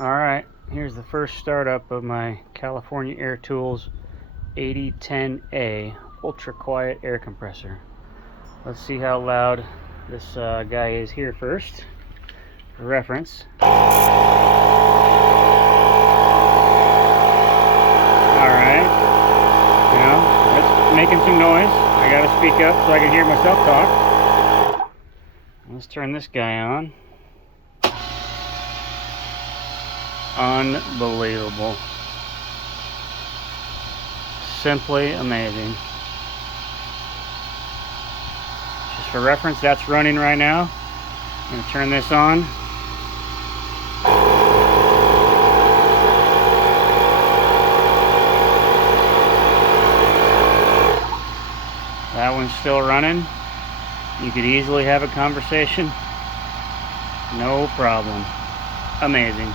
Alright, here's the first startup of my California Air Tools 8010A ultra quiet air compressor. Let's see how loud this guy is here first, for reference. Alright, now that's making some noise. I gotta speak up so I can hear myself talk. Let's turn this guy on. Unbelievable. Simply amazing. Just for reference, that's running right now. I'm going to turn this on. That one's still running. You could easily have a conversation. No problem. Amazing.